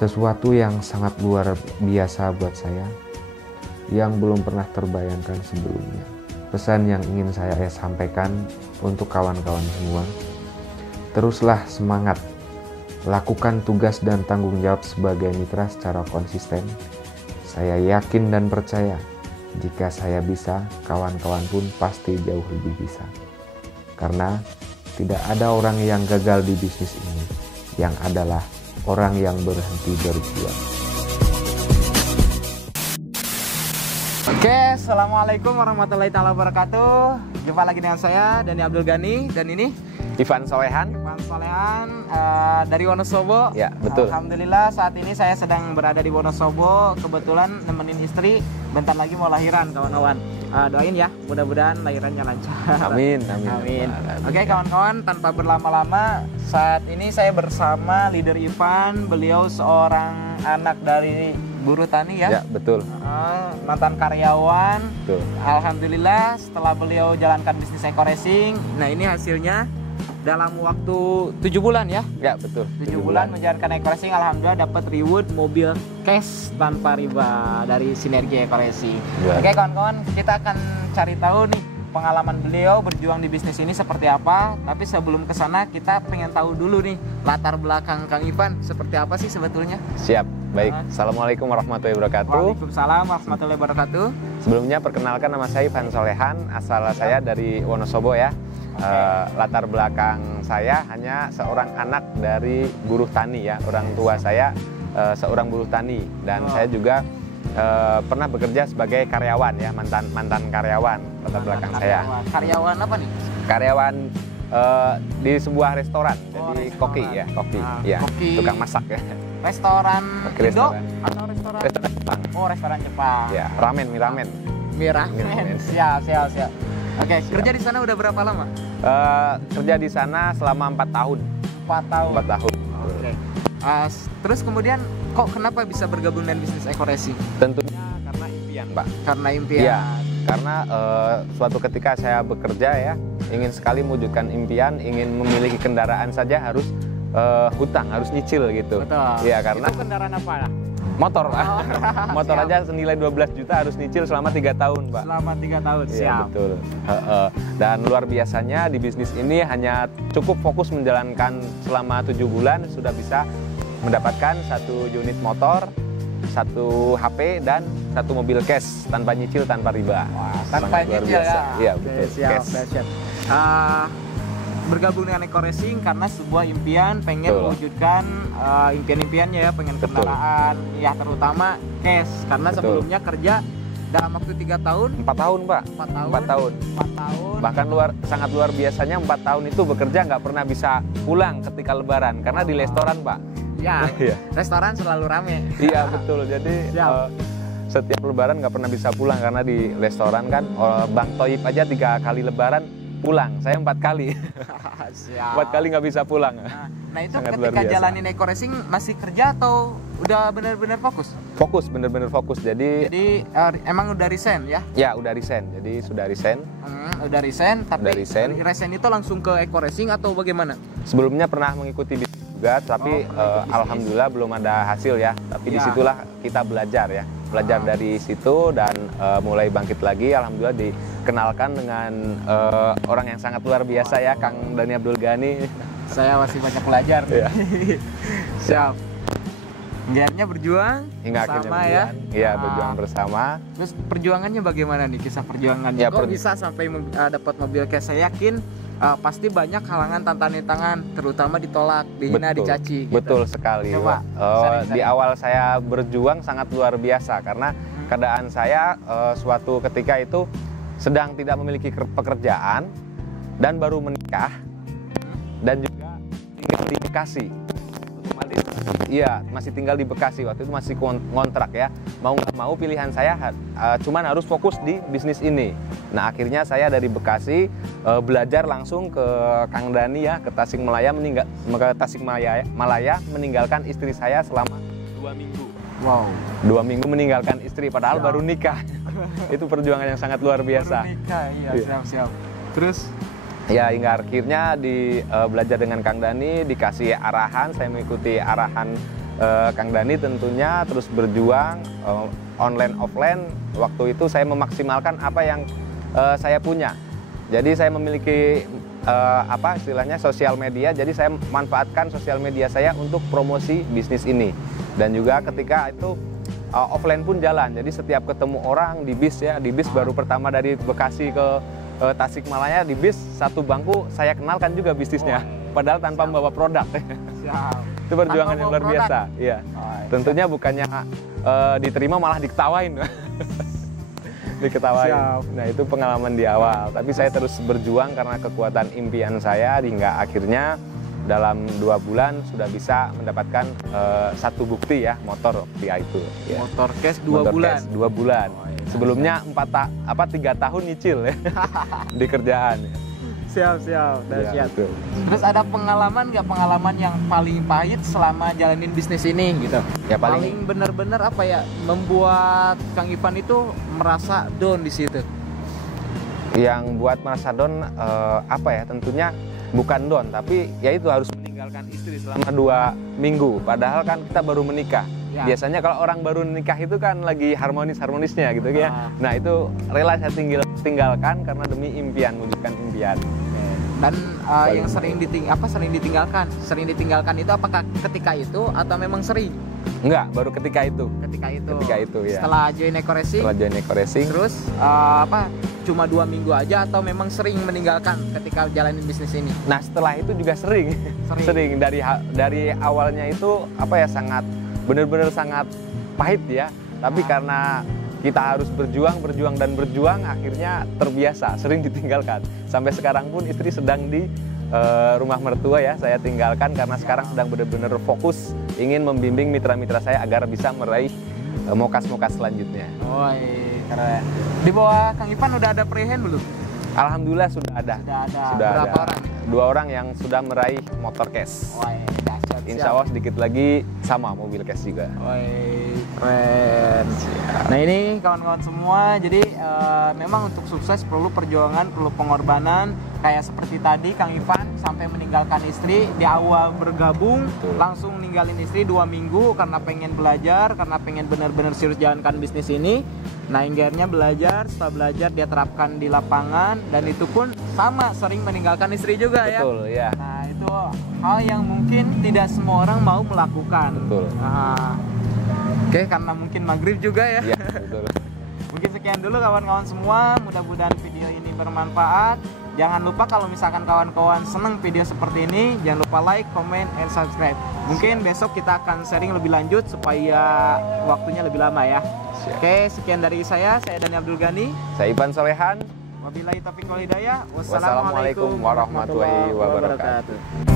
Sesuatu yang sangat luar biasa buat saya, yang belum pernah terbayangkan sebelumnya. Pesan yang ingin saya sampaikan untuk kawan-kawan semua, teruslah semangat, lakukan tugas dan tanggung jawab sebagai mitra secara konsisten. Saya yakin dan percaya, jika saya bisa, kawan-kawan pun pasti jauh lebih bisa. Karena tidak ada orang yang gagal di bisnis ini, yang adalah orang yang berhenti berjuang. Oke, assalamualaikum warahmatullahi wabarakatuh. Jumpa lagi dengan saya Dani Abdul Ghani dan ini Ivan Solehan. Dari Wonosobo. Ya, betul. Alhamdulillah saat ini saya sedang berada di Wonosobo. Kebetulan nemenin istri, bentar lagi mau lahiran kawan-kawan. Doain ya, mudah-mudahan lahirannya lancar. Amin. Oke kawan-kawan, tanpa berlama-lama, saat ini saya bersama leader Ivan. Beliau seorang anak dari buruh tani ya. Ya, betul. Mantan karyawan. Betul. Alhamdulillah setelah beliau jalankan bisnis Eko Racing, nah ini hasilnya dalam waktu 7 bulan ya. Ya, betul. 7 bulan menjalankan Eko Racing, alhamdulillah dapat reward mobil cash tanpa riba dari Sinergi Eko Racing. Ya. Oke kawan-kawan, kita akan cari tahu nih pengalaman beliau berjuang di bisnis ini seperti apa. Tapi sebelum ke sana kita pengen tahu dulu nih latar belakang Kang Ivan seperti apa sih sebetulnya. Siap. Baik. Assalamualaikum warahmatullahi wabarakatuh. Waalaikumsalam warahmatullahi wabarakatuh. Sebelumnya perkenalkan, nama saya Ivan Solehan, asal saya dari Wonosobo ya. Latar belakang saya hanya seorang anak dari buruh tani ya. Orang tua saya seorang buruh tani dan saya juga pernah bekerja sebagai karyawan ya, mantan karyawan latar belakang saya. Karyawan apa nih? Karyawan di sebuah restoran, jadi restoran. koki ya, ya, koki. tukang masak ya. Restoran Indo atau restoran Jepang? Oh, restoran Jepang. Ya, ramen. Mie ramen. Siap. Oke, kerja di sana udah berapa lama? Kerja di sana selama 4 tahun. 4 tahun. 4 tahun. Oke. Terus kemudian kok kenapa bisa bergabung dengan bisnis Eko Racing? Tentunya karena impian, Pak. Karena impian. Iya, karena suatu ketika saya bekerja ya, ingin sekali mewujudkan impian, ingin memiliki kendaraan saja harus hutang, harus nyicil gitu. Betul. Iya, karena itu kendaraan apa? Motor. Motor Siap. aja senilai 12 juta harus nyicil selama 3 tahun, Pak. Selama 3 tahun, Iya, siap. betul. Dan luar biasanya di bisnis ini hanya cukup fokus menjalankan selama 7 bulan sudah bisa mendapatkan 1 unit motor, 1 HP, dan 1 mobil cash tanpa nyicil, tanpa riba. Wah, tanpa Sangat luar nyicil biasa. ya. Iya, Oke, betul. siap. Cash. Siap. Bergabung dengan Eko Racing karena sebuah impian, pengen Betul. mewujudkan impian-impiannya ya, pengen Betul. kendaraan ya, terutama cash karena Betul. sebelumnya kerja dalam waktu 3 tahun 4 tahun, Pak. 4 tahun 4 tahun. 4 tahun Bahkan sangat luar biasanya 4 tahun itu bekerja nggak pernah bisa pulang ketika lebaran karena di restoran, Pak. ya. Iya. Restoran selalu rame. Iya, betul. Jadi Siap. setiap lebaran nggak pernah bisa pulang karena di restoran kan. Bang Toyib aja 3 kali lebaran pulang, saya 4 kali. Siap. 4 kali nggak bisa pulang. Nah itu Sangat luar ketika biasa. jalanin Eko Racing masih kerja atau udah benar-benar fokus? Fokus, bener-bener fokus. Jadi Emang udah resign ya? ya udah resign. Jadi sudah resign. Udah resign, tapi Udah resign. resign itu langsung ke Eko Racing atau bagaimana? Sebelumnya pernah mengikuti bisnis juga, tapi alhamdulillah belum ada hasil ya. Tapi Ya. disitulah kita belajar ya. Belajar dari situ dan mulai bangkit lagi. Alhamdulillah dikenalkan dengan orang yang sangat luar biasa ya, Kang Dani Abdul Ghani. Saya masih banyak belajar. Iya. Siap. Giatnya berjuang Hingga akhirnya bersama ya. berjuang. Iya, berjuang bersama. Terus perjuangannya bagaimana nih, kisah perjuangannya? Ya, Kok bisa sampai dapat mobil cash? Saya yakin pasti banyak halangan, tantangan, terutama ditolak, dihina, dicaci. Gitu. Betul sekali. Coba, Di awal saya berjuang sangat luar biasa karena keadaan saya suatu ketika itu sedang tidak memiliki pekerjaan dan baru menikah dan juga tinggal di Bekasi. Iya, masih tinggal di Bekasi, waktu itu masih kontrak ya. Mau nggak mau pilihan saya cuman harus fokus di bisnis ini. Nah akhirnya saya dari Bekasi belajar langsung ke Kang Dani ya, ke Tasikmalaya, meninggalkan istri saya selama 2 minggu. Wow. 2 minggu meninggalkan istri, padahal baru nikah. Itu perjuangan yang sangat luar biasa. Baru nikah, iya. Siap. Terus? Ya hingga akhirnya belajar dengan Kang Dani, dikasih arahan, saya mengikuti arahan Kang Dani tentunya terus berjuang online offline. Waktu itu saya memaksimalkan apa yang saya punya. Jadi saya memiliki istilahnya sosial media. Jadi saya manfaatkan sosial media saya untuk promosi bisnis ini. Dan juga ketika itu offline pun jalan. Jadi setiap ketemu orang di bis ya, di bis baru pertama dari Bekasi ke Tasikmalaya, di bis satu bangku saya kenalkan juga bisnisnya. Padahal tanpa membawa produk. Siap. Itu perjuangan yang luar biasa. Iya. Tentunya bukannya diterima malah diketawain. Diketawain. Siap. Nah, itu pengalaman di awal. Tapi saya terus berjuang karena kekuatan impian saya hingga akhirnya dalam 2 bulan sudah bisa mendapatkan satu bukti ya, motor waktu itu. Ya. Motor cash 2 bulan. 2 bulan. Sebelumnya 3 tahun nyicil ya di kerjaan. Siap. Ya, Siap. Terus ada pengalaman yang paling pahit selama jalanin bisnis ini gitu? Ya paling bener-bener apa ya, membuat Kang Ivan itu merasa down di situ? Yang buat merasa down tentunya bukan down, tapi ya itu harus meninggalkan istri selama 2 minggu. Padahal kan kita baru menikah. Ya. Biasanya kalau orang baru nikah itu kan lagi harmonis-harmonisnya gitu ya. Nah itu rela saya tinggalkan karena demi impian, mewujudkan impian. Dan yang sering ditinggalkan itu apakah ketika itu atau memang sering? Enggak, baru ketika itu. Ketika itu ya. Setelah join Eco Racing. Terus cuma 2 minggu aja atau memang sering meninggalkan ketika jalanin bisnis ini? Nah setelah itu juga sering. Dari awalnya itu benar-benar sangat pahit ya. Tapi karena kita harus berjuang, akhirnya terbiasa, sering ditinggalkan. Sampai sekarang pun istri sedang di rumah mertua ya, saya tinggalkan karena sekarang sedang benar-benar fokus ingin membimbing mitra-mitra saya agar bisa meraih mokas-mokas selanjutnya. Keren. Di bawah Kang Ivan udah ada pre-hand belum? Alhamdulillah sudah ada. Berapa orang? 2 orang yang sudah meraih motor cash. Insya Allah sedikit lagi sama mobil cash juga. Keren. Nah ini kawan-kawan semua, jadi memang untuk sukses perlu perjuangan, perlu pengorbanan. Kayak seperti tadi Kang Ivan sampai meninggalkan istri, di awal bergabung langsung ninggalin istri 2 minggu karena pengen belajar, karena pengen benar-benar serius jalankan bisnis ini. Nah akhirnya setelah belajar dia terapkan di lapangan, dan itu pun sama, sering meninggalkan istri juga. Betul, ya. Nah itu hal yang mungkin tidak semua orang mau melakukan. Betul. Oke, karena mungkin maghrib juga ya. Iya, betul. Mungkin sekian dulu kawan-kawan semua, mudah-mudahan video ini bermanfaat. Jangan lupa kalau misalkan kawan-kawan seneng video seperti ini, jangan lupa like, comment, and subscribe. Mungkin besok kita akan sharing lebih lanjut supaya waktunya lebih lama ya. Oke, sekian dari saya Dani Abdul Ghani. Saya Ivan Solehan. Wabillahi taufiq wal hidayah. Wassalamualaikum warahmatullahi wabarakatuh.